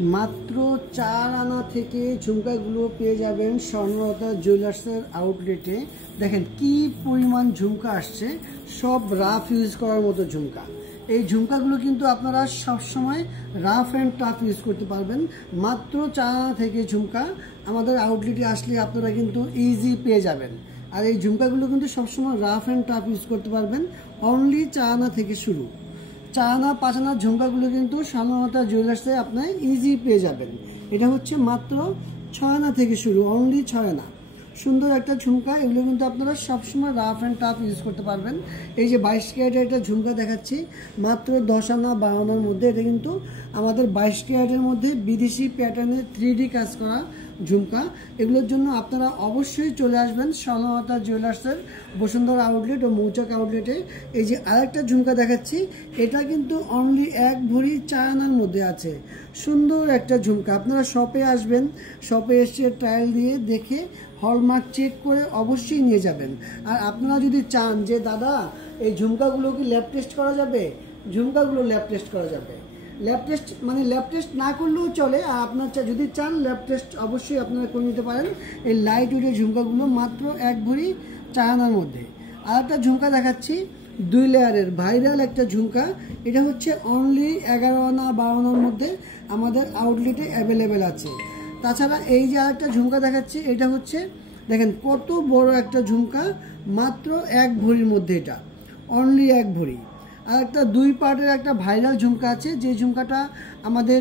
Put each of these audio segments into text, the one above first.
মাত্র 4 আনা থেকে ঝুমকাগুলো পেয়ে যাবেন স্বর্ণলতা জুয়েলার্সের আউটলেটে। দেখেন কি পরিমাণ ঝুমকা আসছে, সব রাফ ইউজ করার মতো ঝুমকা। এই ঝুমকাগুলো কিন্তু আপনারা সবসময় রাফ অ্যান্ড টাফ ইউজ করতে পারবেন। মাত্র 4 আনা থেকে ঝুমকা আমাদের আউটলেটে আসলে আপনারা কিন্তু ইজি পেয়ে যাবেন। আর এই ঝুমকাগুলো কিন্তু সবসময় রাফ অ্যান্ড টাফ ইউজ করতে পারবেন। অনলি 4 আনা থেকে শুরু। 4 আনা 5 আনার ঝুমকাগুলো কিন্তু স্বর্ণলতা জুয়েলার্সে আপনি ইজি পেয়ে যাবেন। এটা হচ্ছে মাত্র 6 আনা থেকে শুরু, অনলি 6 আনা। সুন্দর একটা ঝুমকা, এগুলো কিন্তু আপনারা সবসময় রাফ অ্যান্ড টাফ ইউজ করতে পারবেন। এই যে 22 ক্যারেটের একটা ঝুমকা দেখাচ্ছি মাত্র 10 আনা 12 আনার মধ্যে। এটা কিন্তু আমাদের 22 ক্যারেটের মধ্যে বিদেশি প্যাটার্নে 3D কাজ করা ঝুমকা। এগুলোর জন্য আপনারা অবশ্যই চলে আসবেন স্বর্ণলতা জুয়েলার্সের বসুন্ধরা আউটলেট ও মৌচাক আউটলেটে। এই যে আরেকটা ঝুমকা দেখাচ্ছি, এটা কিন্তু অনলি 1 ভরি 4 আনার মধ্যে আছে। সুন্দর একটা ঝুমকা, আপনারা শপে আসবেন, শপে এসে ট্রায়াল দিয়ে দেখে হলমার্ক চেক করে অবশ্যই নিয়ে যাবেন। আর আপনারা যদি চান যে দাদা এই ঝুমকাগুলো কি ল্যাব টেস্ট করা যাবে, ঝুমকাগুলো ল্যাব টেস্ট করা যাবে। ল্যাব টেস্ট মানে ল্যাব টেস্ট না করলেও চলে, আর আপনার যদি চান ল্যাব টেস্ট অবশ্যই আপনারা করে নিতে পারেন। এই লাইট ওয়েটের ঝুমকাগুলো মাত্র 1 ভরি 4 আনার মধ্যে। আর একটা ঝুমকা দেখাচ্ছি 2 লেয়ারের ভাইরাল একটা ঝুমকা। এটা হচ্ছে অনলি 11 আনা 12 আনার মধ্যে আমাদের আউটলেটে অ্যাভেলেবেল আছে। তাছাড়া এই যে আরেকটা ঝুমকা দেখাচ্ছি, এটা হচ্ছে দেখেন কত বড় একটা ঝুমকা, মাত্র 1 ভরির মধ্যে, এটা অনলি 1 ভরি। আর একটা 2 পার্টের একটা ভাইরাল ঝুমকা আছে, যে ঝুমকাটা আমাদের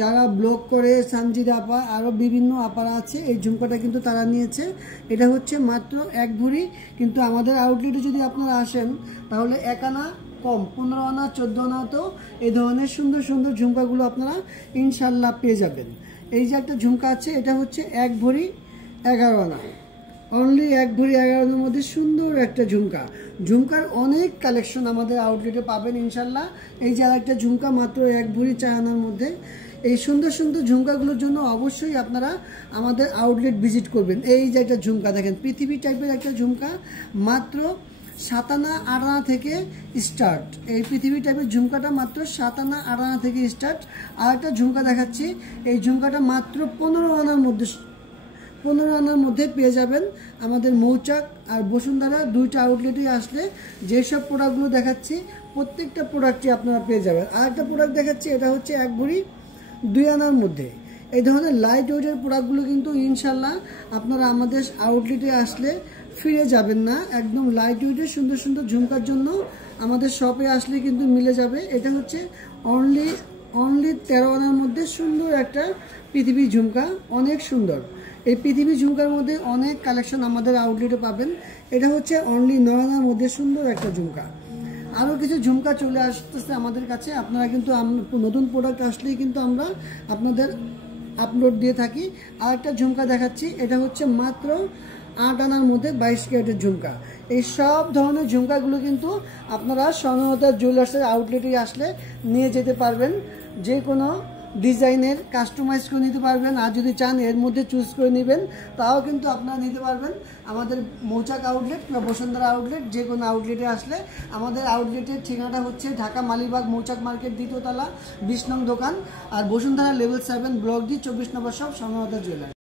যারা ব্লগ করে সানজিদা আপা আরও বিভিন্ন আপারা আছে, এই ঝুমকাটা কিন্তু তারা নিয়েছে। এটা হচ্ছে মাত্র 1 ভরি। কিন্তু আমাদের আউটলেটে যদি আপনারা আসেন তাহলে 1 আনা কম 15 আনা 14 আনা তো এই ধরনের সুন্দর সুন্দর ঝুমকাগুলো আপনারা ইনশাল্লাহ পেয়ে যাবেন। এই যে একটা ঝুমকা আছে, এটা হচ্ছে 1 ভরি 11 আনা, অনলি 1 ভরি 11 আনার মধ্যে সুন্দর একটা ঝুমকা। ঝুমকার অনেক কালেকশন আমাদের আউটলেটে পাবেন ইনশাল্লাহ। এই যে আরেকটা ঝুমকা মাত্র 1 ভরি 4 আনার মধ্যে। এই সুন্দর সুন্দর ঝুমকাগুলোর জন্য অবশ্যই আপনারা আমাদের আউটলেট ভিজিট করবেন। এই যে একটা ঝুমকা দেখেন পৃথিবী টাইপের একটা ঝুমকা, মাত্র 7 আনা 8 আনা থেকে স্টার্ট। এই পৃথিবী টাইপের ঝুমকাটা মাত্র 7 আনা 8 আনা থেকে স্টার্ট। আর একটা ঝুমকা দেখাচ্ছি, এই ঝুমকাটা মাত্র 15 আনার মধ্যে, 15 আনার মধ্যে পেয়ে যাবেন আমাদের মৌচাক আর বসুন্ধরা দুইটা আউটলেটে আসলে যেসব প্রোডাক্টগুলো দেখাচ্ছি প্রত্যেকটা প্রোডাক্টই আপনারা পেয়ে যাবেন। আর একটা প্রোডাক্ট দেখাচ্ছি, এটা হচ্ছে 1 ভরি 2 আনার মধ্যে। এই ধরনের লাইট ওয়েটের প্রোডাক্টগুলো কিন্তু ইনশাল্লাহ আপনারা আমাদের আউটলেটে আসলে ফিরে যাবেন না। একদম লাইট ওয়েটের সুন্দর সুন্দর ঝুমকার জন্য আমাদের শপে আসলে কিন্তু মিলে যাবে। এটা হচ্ছে অনলি 13 আনার মধ্যে সুন্দর একটা পৃথিবী ঝুমকা, অনেক সুন্দর। এই পৃথিবী ঝুমকার মধ্যে অনেক কালেকশন আমাদের আউটলেটে পাবেন। এটা হচ্ছে অনলি 9 আনার মধ্যে সুন্দর একটা ঝুমকা। আরও কিছু ঝুমকা চলে আসতেছে আমাদের কাছে, আপনারা কিন্তু নতুন প্রোডাক্ট আসলেই কিন্তু আমরা আপনাদের আপলোড দিয়ে থাকি। আর একটা ঝুমকা দেখাচ্ছি, এটা হচ্ছে মাত্র 8 আনার মধ্যে 22 ক্যারেটের ঝুমকা। এই সব ধরনের ঝুমকাগুলো কিন্তু আপনারা স্বর্ণলতা জুয়েলার্সের আউটলেটে আসলে নিয়ে যেতে পারবেন। যে কোনো ডিজাইনের কাস্টমাইজ করে নিতে পারবেন। আর যদি চান এর মধ্যে চুজ করে নেবেন তাও কিন্তু আপনারা নিতে পারবেন। আমাদের মৌচাক আউটলেট বা বসুন্ধরা আউটলেট, যে কোনো আউটলেটে আসলে আমাদের আউটলেটের ঠিকানাটা হচ্ছে ঢাকা মালিবাগ মৌচাক মার্কেট 2য় তলা 20 নং দোকান, আর বসুন্ধরা লেভেল 7 ব্লক ডি 24 নম্বর শপ স্বর্ণলতা জুয়েলার্স।